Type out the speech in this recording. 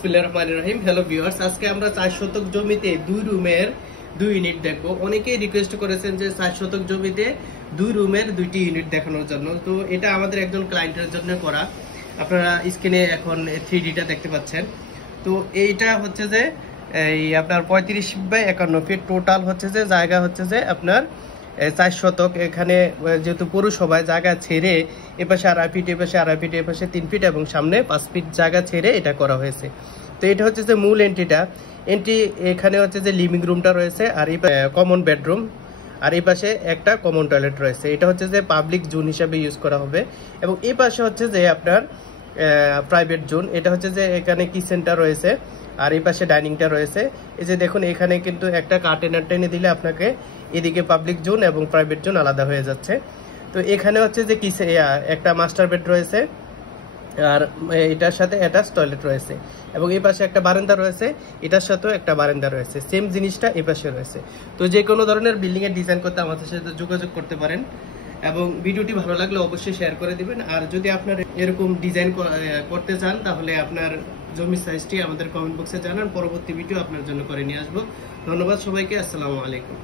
বিসমিল্লাহির রহমানির রহিম। Hello viewers, আজকে আমরা 4 শতক জমিতে 2 রুমের 2 ইউনিট দেখব। অনেকেই রিকোয়েস্ট করেছেন যে 4 শতক জমিতে 2 রুমের 2টি ইউনিট দেখানোর জন্য। তো এটা আমাদের একজন ক্লায়েন্টের জন্য করা। আপনারা স্ক্রিনে এখন 3Dটা দেখতে পাচ্ছেন। তো এইটা হচ্ছে যে এই আপনার 35/51 ফিট টোটাল হচ্ছে যে জায়গা হচ্ছে যে আপনার 4 শতক। এখানে যেহেতু পৌরসভায় জায়গা ছেড়ে এপাশে 2.5 ফিট, এপাশে 2.5 ফিট, এপাশে 3 ফিট এবং সামনে 5 ফিট জায়গা ছেড়ে এটা করা হয়েছে। তো এটা হচ্ছে যে মূল এন্ট্রিটা। এখানে হচ্ছে যে লিভিং রুমটা রয়েছে, আর এই কমন বেডরুম, আর এই পাশে একটা কমন টয়লেট রয়েছে। এটা হচ্ছে যে পাবলিক জোন হিসাবে ইউজ করা হবে। এবং এই পাশে হচ্ছে যে আপনার প্রাইভেট জোন। এটা হচ্ছে যে এখানে কিচেনটা রয়েছে, আর এই পাশে ডাইনিংটা রয়েছে। এই যে দেখুন, এখানে কিন্তু একটা কার্টেনার টেনে দিলে আপনাকে এদিকে পাবলিক জোন এবং প্রাইভেট জোন আলাদা হয়ে যাচ্ছে। তো এখানে হচ্ছে যে একটা মাস্টার বেড রয়েছে, আর এটার সাথে অ্যাটাচ টয়লেট রয়েছে। এবং এই পাশে একটা বারান্দা রয়েছে, এটার সাথেও একটা বারান্দা রয়েছে। সেম জিনিসটা এই পাশে রয়েছে। তো যে কোনো ধরনের বিল্ডিং এর ডিজাইন করতে আমাদের সাথে যোগাযোগ করতে পারেন। এবং ভিডিওটি ভালো লাগলে অবশ্যই শেয়ার করে দিবেন। আর যদি আপনার এরকম ডিজাইন করতে চান, তাহলে আপনার জমির সাইজটি আমাদের কমেন্ট বক্সে জানান। পরবর্তী ভিডিও আপনার জন্য করে নিয়ে আসবো। ধন্যবাদ সবাইকে। আসসালামু আলাইকুম।